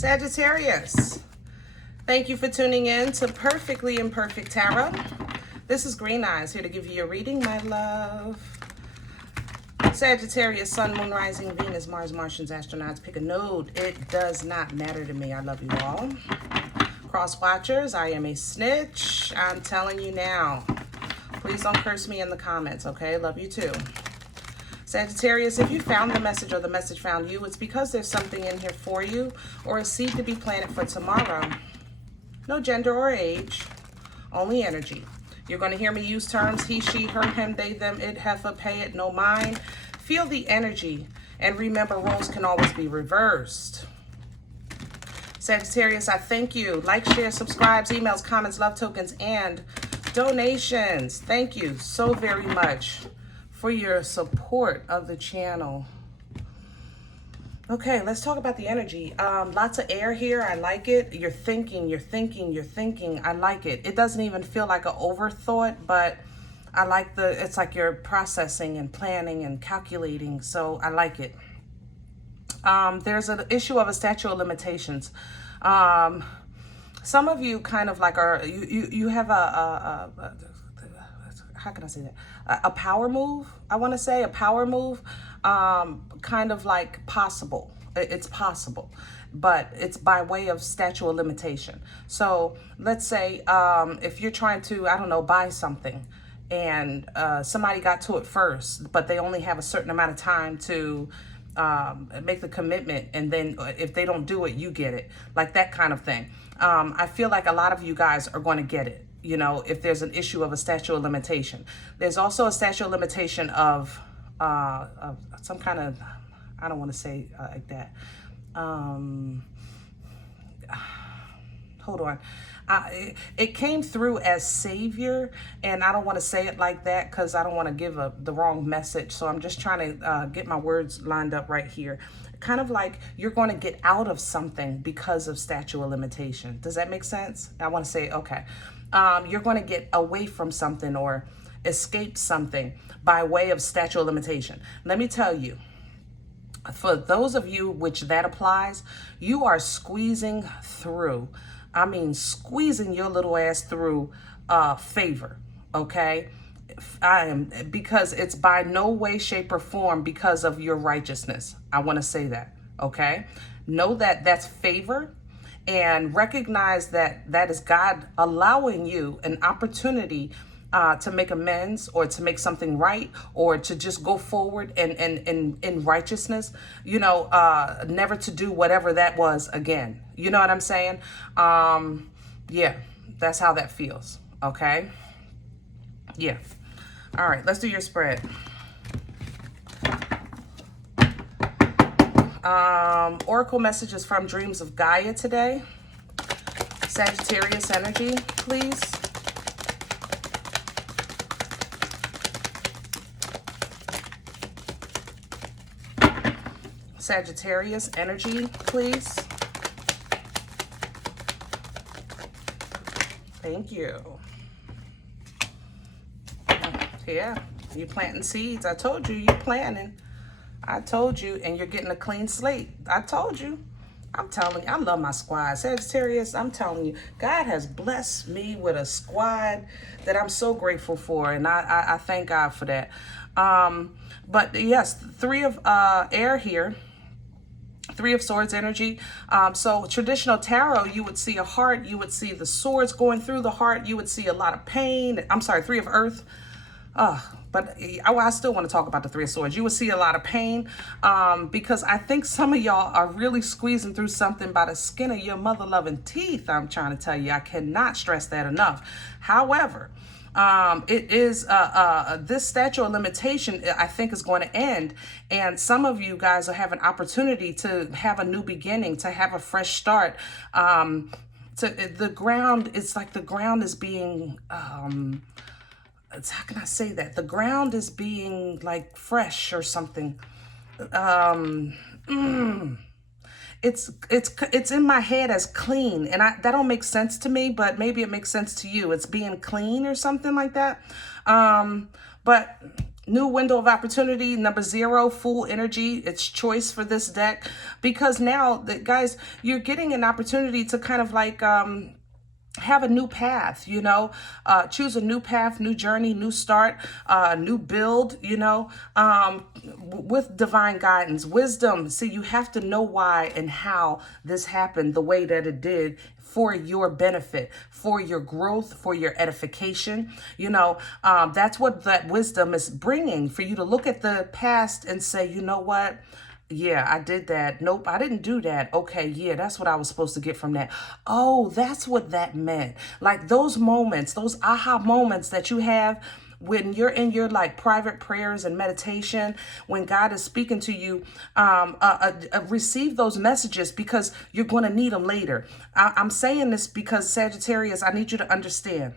Sagittarius, thank you for tuning in to Perfectly Imperfect Tarot. This is Green Eyes, here to give you your reading, my love. Sagittarius, Sun, Moon, Rising, Venus, Mars, Martians, astronauts. Pick a node. It does not matter to me. I love you all. Cross watchers, I am a snitch. I'm telling you now. Please don't curse me in the comments, okay? Love you too. Sagittarius, if you found the message or the message found you, it's because there's something in here for you or a seed to be planted for tomorrow. No gender or age, only energy. You're going to hear me use terms he, she, her, him, they, them, it, heifer, pay it, no mind. Feel the energy and remember roles can always be reversed. Sagittarius, I thank you. Like, share, subscribes, emails, comments, love tokens, and donations. Thank you so very much for your support of the channel. Okay, let's talk about the energy. Lots of air here. I like it. You're thinking, you're thinking, you're thinking. I like it. It doesn't even feel like an overthought, but I like it's like you're processing and planning and calculating. So I like it. There's an issue of a statute of limitations. Some of you kind of like you have how can I say that? A power move, I want to say, a power move, kind of like possible. It's possible, but it's by way of statute of limitation. So let's say if you're trying to, I don't know, buy something and somebody got to it first, but they only have a certain amount of time to make the commitment, and then if they don't do it, you get it, like that kind of thing. I feel like a lot of you guys are going to get it. You know, if there's an issue of a statute of limitation. There's also a statute of limitation of some kind of, I don't want to say like that. Hold on. It came through as savior, and I don't want to say it like that because I don't want to give the wrong message. So I'm just trying to get my words lined up right here. Kind of like you're going to get out of something because of statute of limitation. Does that make sense? I want to say, okay. You're going to get away from something or escape something by way of statute of limitation. Let me tell you, for those of you which that applies, you are squeezing through. I mean, squeezing your little ass through favor, okay? Because it's by no way, shape, or form because of your righteousness. I want to say that, okay? Know that that's favor. And recognize that that is God allowing you an opportunity to make amends or to make something right or to just go forward in righteousness, you know, never to do whatever that was again. You know what I'm saying? Yeah, that's how that feels. Okay. Yeah. All right, let's do your spread. Oracle messages from Dreams of Gaia today. Sagittarius energy, please. Sagittarius energy, please. Thank you. Yeah, you planting seeds. I told you, you planting. I told you, and you're getting a clean slate. I told you. I'm telling you, I love my squad. Sagittarius, I'm telling you, God has blessed me with a squad that I'm so grateful for, and I thank God for that. But yes, 3 of air here. 3 of Swords energy. So traditional tarot, you would see a heart. You would see the swords going through the heart. You would see a lot of pain. I'm sorry, 3 of earth. But I still want to talk about the 3 of Swords. You will see a lot of pain because I think some of y'all are really squeezing through something by the skin of your mother-loving teeth. I'm trying to tell you, I cannot stress that enough. However, it is this statute of limitation, I think, is going to end, and some of you guys will have an opportunity to have a new beginning, to have a fresh start. The ground, it's like the ground is being how can I say that? The ground is being like fresh or something. It's in my head as clean, and that don't make sense to me, but maybe it makes sense to you. It's being clean or something like that. But New window of opportunity, number 0, Fool energy. It's choice for this deck, because now, guys, you're getting an opportunity to kind of like have a new path, you know, choose a new path, new journey, new start, new build, you know, with divine guidance, wisdom. See, you have to know why and how this happened the way that it did, for your benefit, for your growth, for your edification. You know, that's what that wisdom is bringing, for you to look at the past and say, you know what? Yeah, I did that. Nope, I didn't do that. Okay, yeah, that's what I was supposed to get from that. Oh, that's what that meant. Like those moments, those aha moments that you have when you're in your like private prayers and meditation, when God is speaking to you, receive those messages, because you're going to need them later. I'm saying this because, Sagittarius, I need you to understand.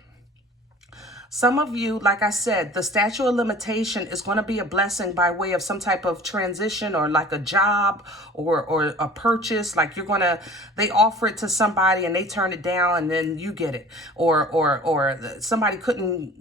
Some of you, like I said, the statute of limitation is going to be a blessing by way of some type of transition, or like a job, or a purchase. Like they offer it to somebody and they turn it down, and then you get it. Or somebody couldn't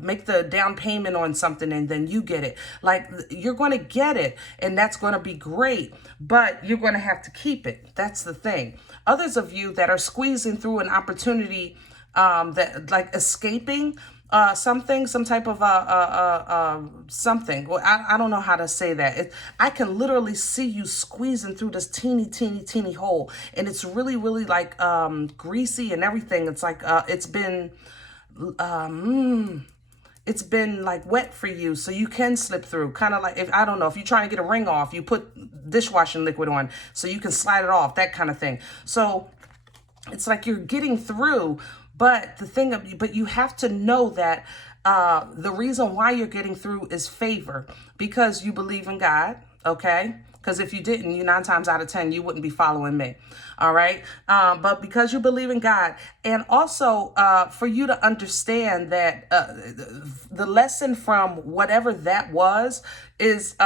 make the down payment on something, and then you get it. Like, you're going to get it, and that's going to be great, but you're going to have to keep it. That's the thing. Others of you that are squeezing through an opportunity, that like escaping something, some type of something. Well, I don't know how to say that. I can literally see you squeezing through this teeny hole, and it's really like greasy and everything. It's like it's been like wet for you, so you can slip through. Kind of like, if I don't know, if you're trying to get a ring off, you put dishwashing liquid on so you can slide it off, that kind of thing. So it's like you're getting through. But but you have to know that the reason why you're getting through is favor, because you believe in God, okay? Because if you didn't, 9 times out of 10, you wouldn't be following me, all right? But because you believe in God, and also for you to understand that the lesson from whatever that was is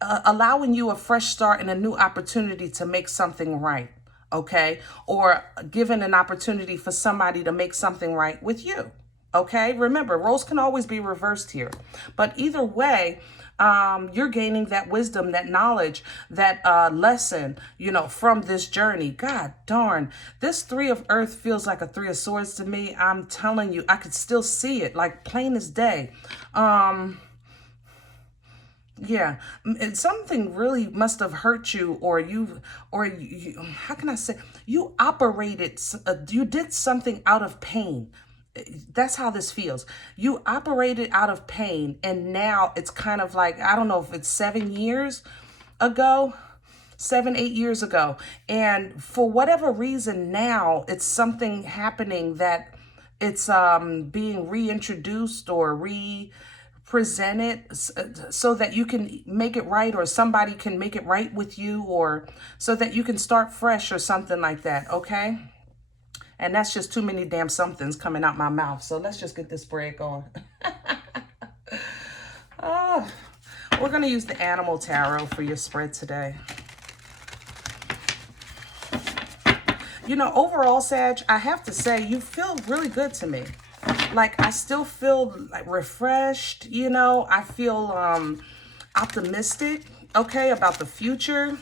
allowing you a fresh start and a new opportunity to make something right. Okay, or given an opportunity for somebody to make something right with you. Okay, remember, roles can always be reversed here, but either way, you're gaining that wisdom, that knowledge, that lesson, you know, from this journey. God darn, this 3 of Earth feels like a 3 of Swords to me. I'm telling you, I could still see it like plain as day. Yeah, and something really must have hurt you, or you, how can I say, you operated, you did something out of pain. That's how this feels. You operated out of pain, and now it's kind of like, I don't know if it's 7 years ago, 7, 8 years ago. And for whatever reason, now it's something happening that it's being reintroduced or present it so that you can make it right, or somebody can make it right with you, or so that you can start fresh or something like that, okay? And that's just too many damn somethings coming out my mouth. So let's just get this spread going. Oh, we're going to use the Animal Tarot for your spread today. You know, overall, Sag, I have to say, you feel really good to me. Like, I still feel like refreshed, you know. I feel optimistic, okay, about the future.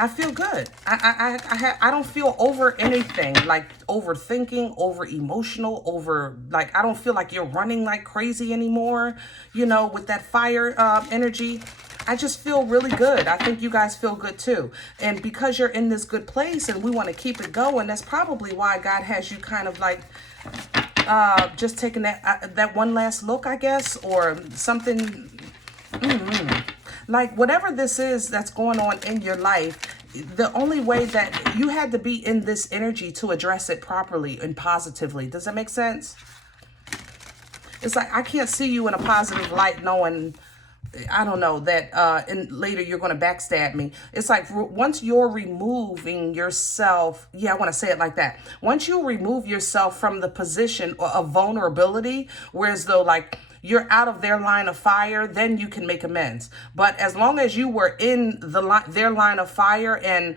I feel good. I don't feel over anything, like overthinking, over emotional, over, like, I don't feel like you're running like crazy anymore, you know, with that fire energy. I just feel really good. I think you guys feel good too. And because you're in this good place and we want to keep it going, that's probably why God has you kind of like just taking that one last look, I guess, or something. Like, whatever this is that's going on in your life, the only way that you had to be in this energy to address it properly and positively. Does that make sense? It's like, I can't see you in a positive light knowing, I don't know, that and later you're going to backstab me. It's like, once you're removing yourself, yeah, I want to say it like that. Once you remove yourself from the position of vulnerability, whereas though, like, you're out of their line of fire, then you can make amends. But as long as you were in their line of fire and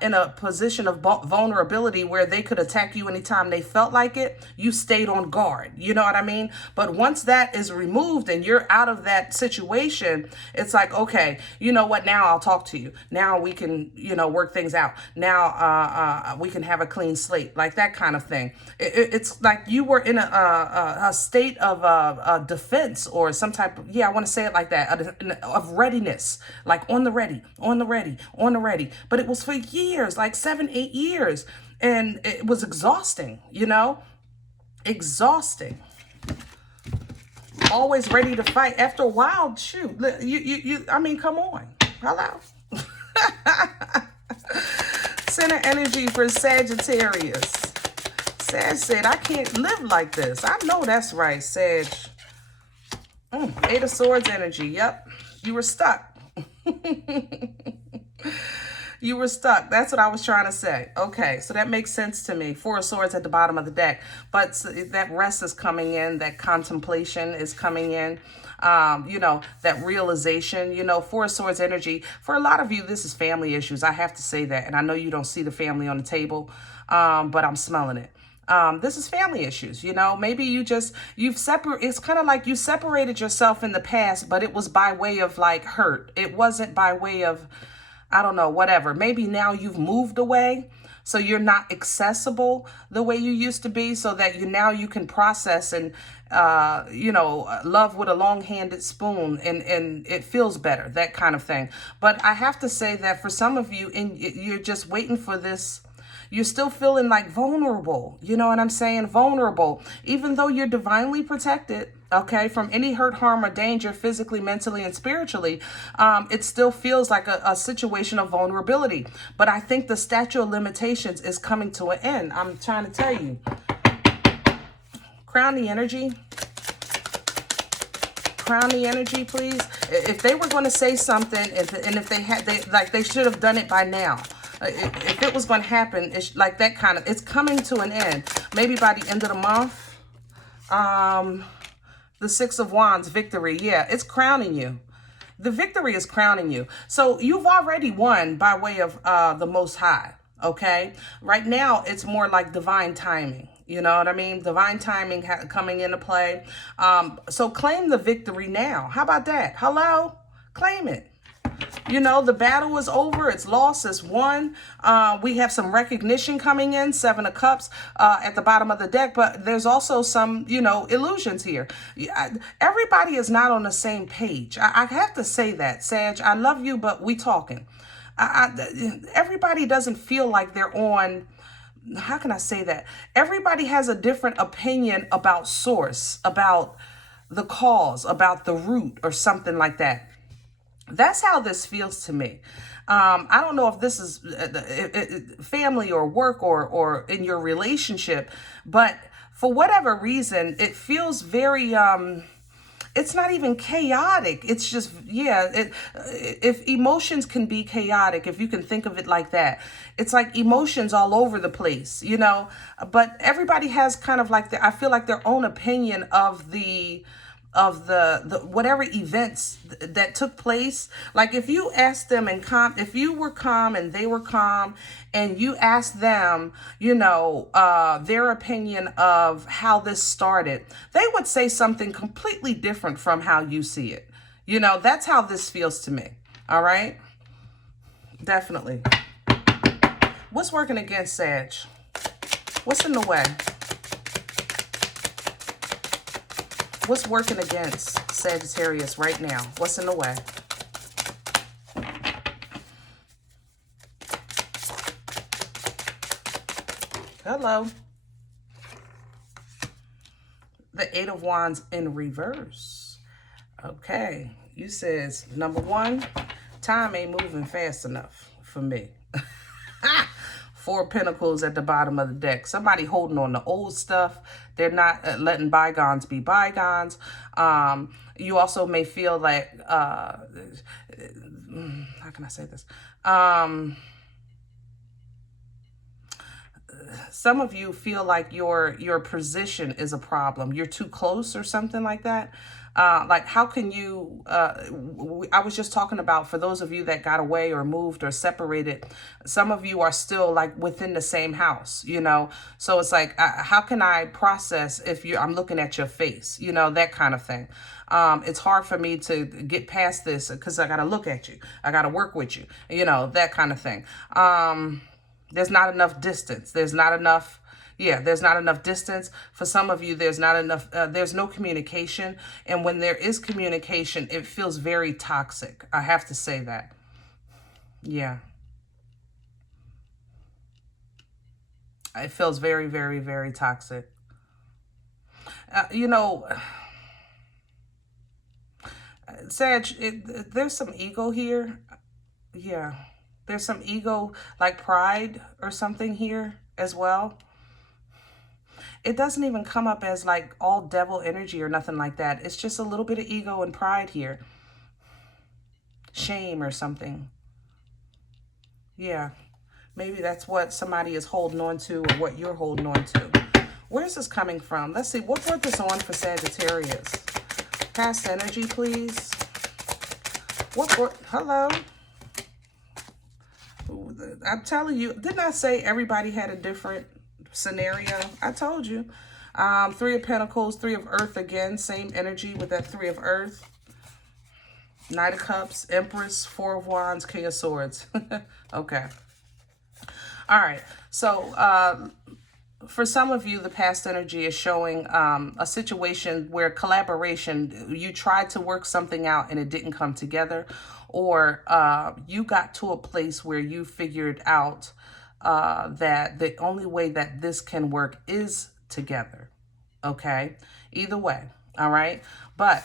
in a position of vulnerability where they could attack you anytime they felt like it, you stayed on guard. You know what I mean? But once that is removed and you're out of that situation, it's like, okay, you know what? Now I'll talk to you. Now we can, work things out. Now we can have a clean slate, like that kind of thing. It's like you were in a state of defense or some type of, I want to say it like that, of readiness, like on the ready. But it was for years, like 7-8 years. And it was exhausting, exhausting. Always ready to fight. After a while, shoot, I mean, come on. Hello. Center energy for Sagittarius. Sag said, I can't live like this. I know that's right, Sag. Eight of Swords energy. Yep. You were stuck. You were stuck. That's what I was trying to say. Okay, so that makes sense to me. Four of Swords at the bottom of the deck. But that rest is coming in. That contemplation is coming in. That realization, Four of Swords energy. For a lot of you, this is family issues. I have to say that. And I know you don't see the family on the table, but I'm smelling it. This is family issues, maybe it's kind of like you separated yourself in the past, but it was by way of like hurt. It wasn't by way of, I don't know, whatever. Maybe now you've moved away, so you're not accessible the way you used to be, so that now you can process and, love with a long-handed spoon and it feels better, that kind of thing. But I have to say that for some of you, you're just waiting for this. You're still feeling like vulnerable. You know what I'm saying? Vulnerable. Even though you're divinely protected, okay, from any hurt, harm, or danger, physically, mentally, and spiritually, it still feels like a situation of vulnerability. But I think the statute of limitations is coming to an end. I'm trying to tell you. Crown the energy. Crown the energy, please. If they were going to say something, and if they should have done it by now. If it was going to happen, it's like that kind of, it's coming to an end. Maybe by the end of the month. The Six of Wands, victory. Yeah, it's crowning you. The victory is crowning you. So you've already won by way of the Most High, okay? Right now, it's more like divine timing. You know what I mean? Divine timing coming into play. So claim the victory now. How about that? Hello? Claim it. The battle is over. It's lost. It's won. We have some recognition coming in. Seven of Cups at the bottom of the deck. But there's also some, illusions here. Everybody is not on the same page. I have to say that, Sag. I love you, but we talking. Everybody doesn't feel like they're on... How can I say that? Everybody has a different opinion about source, about the cause, about the root, or something like that. That's how this feels to me. I don't know if this is family or work or in your relationship, but for whatever reason, it feels very, it's not even chaotic. It's just, if emotions can be chaotic, if you can think of it like that, it's like emotions all over the place, but everybody has kind of like, I feel like their own opinion of the whatever events that took place. Like if you asked them if you were calm and they were calm and you asked them, their opinion of how this started, they would say something completely different from how you see it. That's how this feels to me. All right. Definitely. What's working against Sag? What's in the way? What's working against Sagittarius right now? What's in the way? Hello. The Eight of Wands in reverse. Okay. You says, number one, time ain't moving fast enough for me. Four of Pentacles at the bottom of the deck. Somebody holding on to old stuff. They're not letting bygones be bygones. You also may feel like, how can I say this? some of you feel like your position is a problem. You're too close or something like that. Like, how can you, I was just talking about, for those of you that got away or moved or separated, some of you are still like within the same house, you know? So it's like, how can I process if I'm looking at your face, you know, that kind of thing. It's hard for me to get past this because I got to look at you. I got to work with you, you know, that kind of thing. There's not enough distance. There's not enough distance. For some of you, there's not enough, there's no communication. And when there is communication, it feels very toxic. I have to say that. Yeah. It feels very, very, very toxic. You know, Sag, there's some ego here. Yeah. There's some ego, like pride or something here as well. It doesn't even come up as like all devil energy or nothing like that. It's just a little bit of ego and pride here. Shame or something. Yeah. Maybe that's what somebody is holding on to or what you're holding on to. Where's this coming from? Let's see. What brought this on for Sagittarius? Past energy, please. What brought... Hello? I'm telling you, didn't I say everybody had a different scenario? I told you. Three of Pentacles, Three of Earth again, same energy with that Three of Earth. Knight of Cups, Empress, Four of Wands, King of Swords. Okay. All right. So for some of you, the past energy is showing a situation where collaboration, you tried to work something out and it didn't come together, or you got to a place where you figured out that the only way that this can work is together. Okay. Either way. All right. But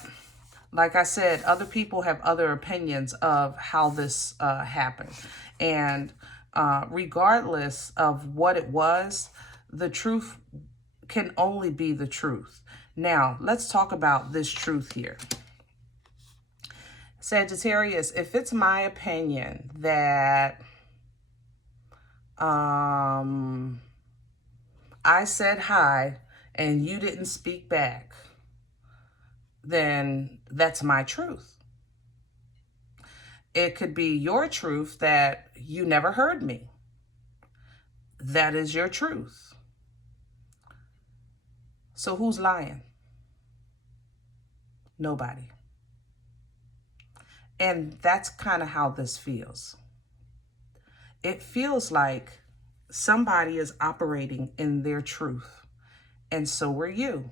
like I said, other people have other opinions of how this happened. And regardless of what it was, the truth can only be the truth. Now, let's talk about this truth here. Sagittarius, if it's my opinion that I said hi and you didn't speak back, then that's my truth. It could be your truth that you never heard me. That is your truth. So who's lying? Nobody. And that's kind of how this feels. It feels like somebody is operating in their truth, and so are you.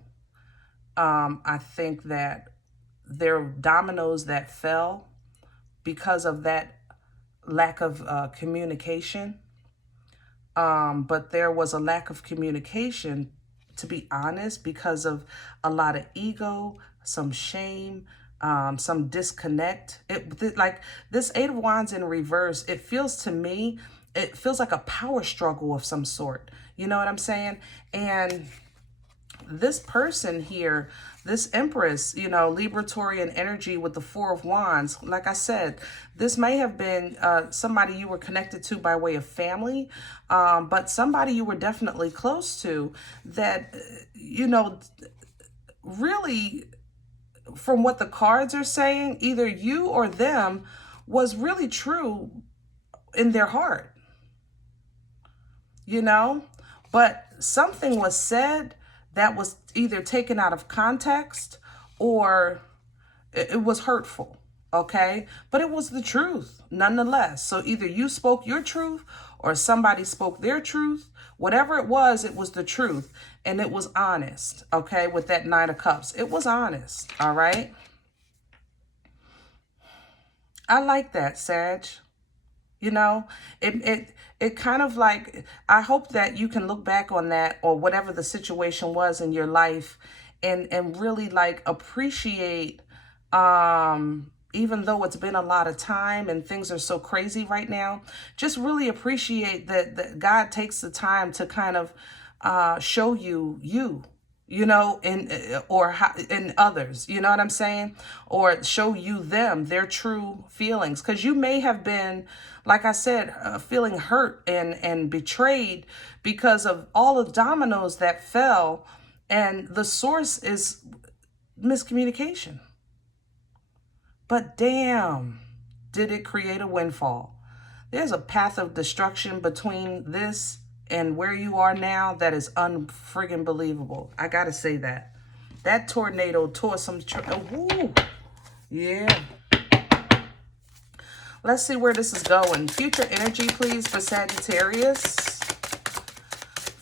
I think that there are dominoes that fell because of that lack of communication. But there was a lack of communication, to be honest, because of a lot of ego, some shame, some disconnect. Like this Eight of Wands in reverse, it feels to me, it feels like a power struggle of some sort. You know what I'm saying? And this person here, this Empress, you know, Libra Taurian energy with the Four of Wands, like I said, this may have been somebody you were connected to by way of family, but somebody you were definitely close to that, you know, really, from what the cards are saying, either you or them was really true in their heart, you know, but something was said that was either taken out of context or it was hurtful, okay? But it was the truth nonetheless. So either you spoke your truth or somebody spoke their truth. Whatever it was the truth. And it was honest, okay, with that Nine of Cups. It was honest, all right? I like that, Sag. You know, it kind of like, I hope that you can look back on that or whatever the situation was in your life and really like appreciate, even though it's been a lot of time and things are so crazy right now, just really appreciate that God takes the time to kind of show you you know, in others, you know what I'm saying? Or show you them, their true feelings. Because you may have been, like I said, feeling hurt and betrayed because of all the dominoes that fell. And the source is miscommunication. But damn, did it create a windfall. There's a path of destruction between this and where you are now that is unfriggin' believable. I gotta say that. That tornado tore some... Woo! Yeah. Let's see where this is going. Future energy, please, for Sagittarius.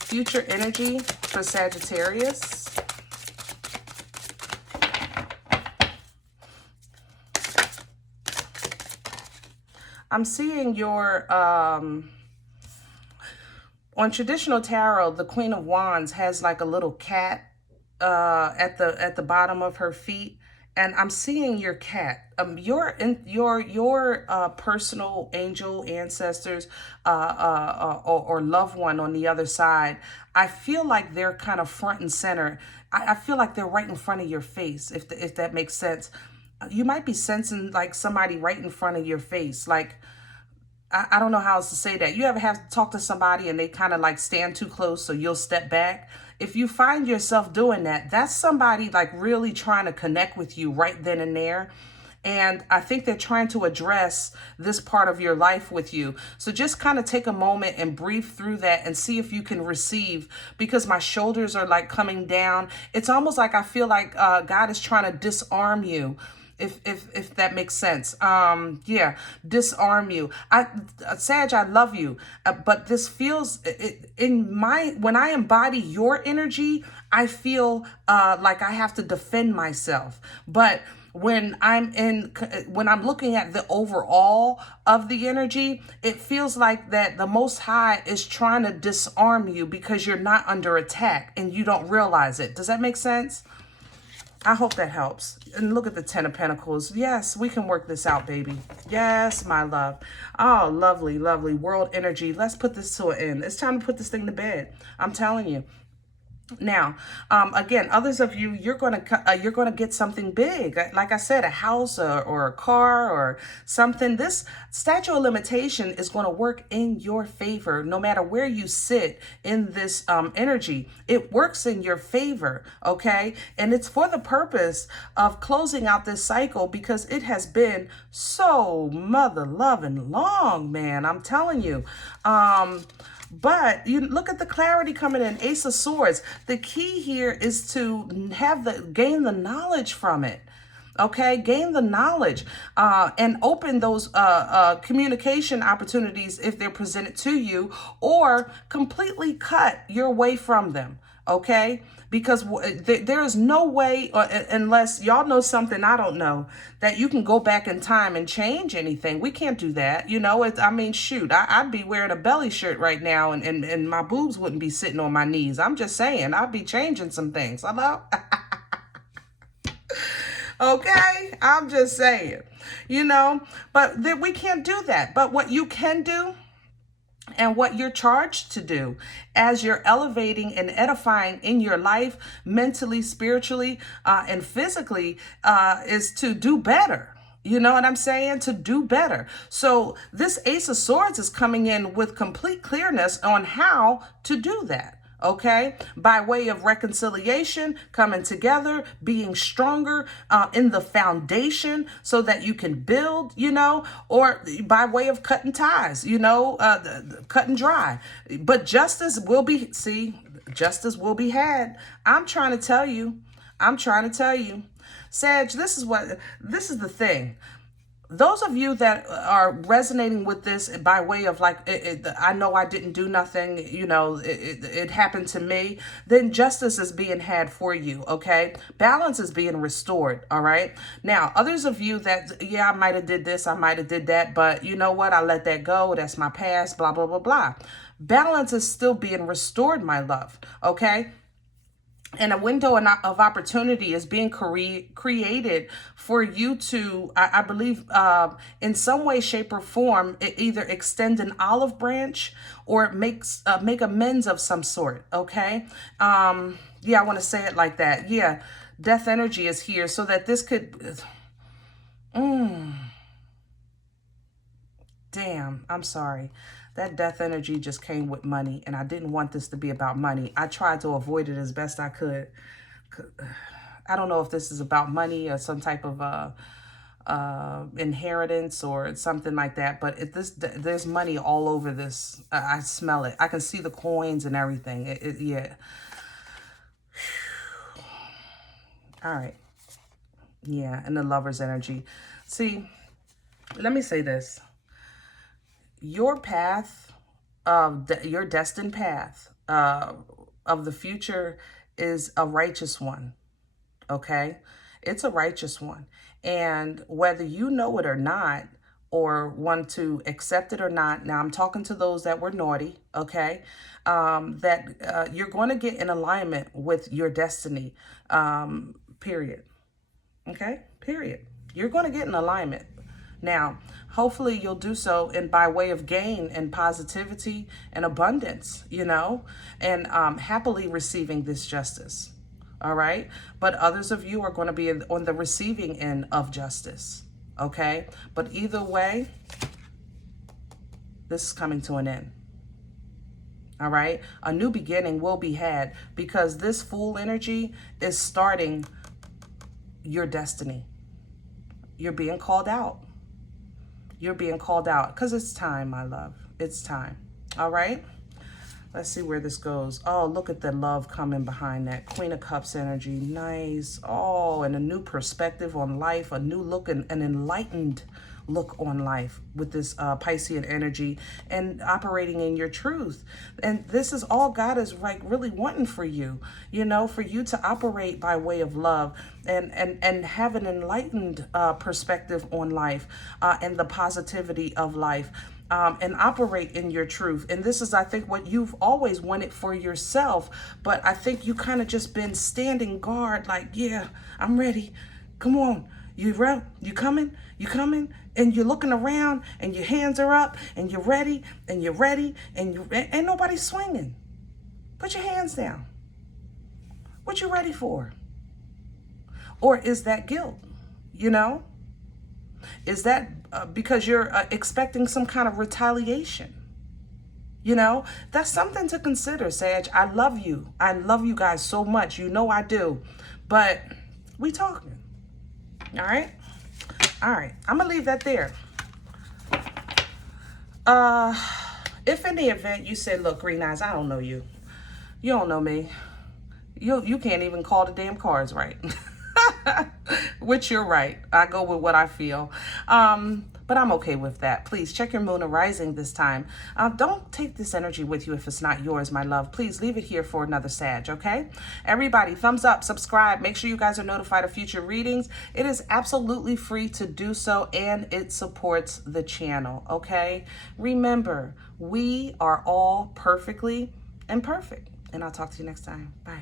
Future energy for Sagittarius. I'm seeing your... on traditional tarot, the Queen of Wands has like a little cat at the bottom of her feet, and I'm seeing your cat. Your personal angel ancestors or loved one on the other side. I feel like they're kind of front and center. I feel like they're right in front of your face, if that makes sense. You might be sensing like somebody right in front of your face, like. I don't know how else to say that. You ever have to talk to somebody and they kind of like stand too close, so you'll step back? If you find yourself doing that, that's somebody like really trying to connect with you right then and there. And I think they're trying to address this part of your life with you. So just kind of take a moment and breathe through that and see if you can receive, because my shoulders are like coming down. It's almost like I feel like God is trying to disarm you. If that makes sense. Yeah, disarm you. Sag, I love you, but this feels when I embody your energy, I feel like I have to defend myself. But when I'm looking at the overall of the energy, it feels like that the Most High is trying to disarm you because you're not under attack and you don't realize it. Does that make sense? I hope that helps. And look at the Ten of Pentacles. Yes, we can work this out, baby. Yes, my love. Oh, lovely, lovely. World energy. Let's put this to an end. It's time to put this thing to bed. I'm telling you. Now, again, others of you, you're gonna get something big. Like I said, a house or a car or something. This statute of limitation is going to work in your favor, no matter where you sit in this energy. It works in your favor, okay? And it's for the purpose of closing out this cycle, because it has been so mother loving long, man. I'm telling you. But you look at the clarity coming in, Ace of Swords. The key here is to gain the knowledge from it. Okay, gain the knowledge and open those communication opportunities if they're presented to you, or completely cut your way from them. Okay, because there is no way, unless y'all know something I don't know, that you can go back in time and change anything. We can't do that. You know, I mean, shoot, I'd be wearing a belly shirt right now and my boobs wouldn't be sitting on my knees. I'm just saying, I'd be changing some things. Hello? Okay? I'm just saying, you know, but we can't do that. But what you can do, and what you're charged to do as you're elevating and edifying in your life, mentally, spiritually, and physically, is to do better. You know what I'm saying? To do better. So this Ace of Swords is coming in with complete clearness on how to do that. Okay, by way of reconciliation, coming together, being stronger in the foundation so that you can build, you know, or by way of cutting ties, you know, cut and dry. But justice will be had. I'm trying to tell you. Sag, this is the thing. Those of you that are resonating with this by way of like, I know I didn't do nothing, you know, it happened to me, then justice is being had for you, okay? Balance is being restored, all right? Now, others of you that, yeah, I might have did this, I might have did that, but you know what? I let that go. That's my past, blah, blah, blah, blah. Balance is still being restored, my love, okay? And a window of opportunity is being created for you to, I believe, in some way, shape, or form, either extend an olive branch or make amends of some sort, okay? Yeah, I want to say it like that. Yeah, death energy is here so that this could... Damn, I'm sorry. That death energy just came with money, and I didn't want this to be about money. I tried to avoid it as best I could. I don't know if this is about money or some type of inheritance or something like that, but there's money all over this. I smell it. I can see the coins and everything. Yeah. All right. Yeah, and the Lover's energy. See, let me say this. Your path, your destined path of the future is a righteous one, okay? It's a righteous one. And whether you know it or not, or want to accept it or not, now I'm talking to those that were naughty, okay? That you're going to get in alignment with your destiny, period. Okay, period. You're going to get in alignment. Now, hopefully you'll do so by way of gain and positivity and abundance, you know, and happily receiving this justice. All right. But others of you are going to be on the receiving end of justice. Okay. But either way, this is coming to an end. All right. A new beginning will be had because this Fool energy is starting your destiny. You're being called out. You're being called out because it's time, my love. It's time. All right. Let's see where this goes. Oh, look at the love coming behind that. Queen of Cups energy. Nice. Oh, and a new perspective on life, a new look, an enlightened look on life with this Piscean energy and operating in your truth. And this is all God is like really wanting for you, you know, for you to operate by way of love and have an enlightened perspective on life and the positivity of life. And operate in your truth. And this is, I think, what you've always wanted for yourself. But I think you kind of just been standing guard like, yeah, I'm ready. Come on. You ready? You coming? You coming? And you're looking around and your hands are up and you're ready and you're ready and you ain't nobody swinging. Put your hands down. What you ready for? Or is that guilt? You know? Is that because you're expecting some kind of retaliation? You know, that's something to consider, Sag. I love you. I love you guys so much. You know I do. But we talking. All right? All right. I'm going to leave that there. If in the event you say, look, Green Eyes, I don't know you. You don't know me. You can't even call the damn cards right. Which you're right. I go with what I feel. But I'm okay with that. Please check your moon and rising this time. Don't take this energy with you if it's not yours, my love. Please leave it here for another Sag, okay? Everybody, thumbs up, subscribe. Make sure you guys are notified of future readings. It is absolutely free to do so, and it supports the channel, okay? Remember, we are all perfectly imperfect. And I'll talk to you next time. Bye.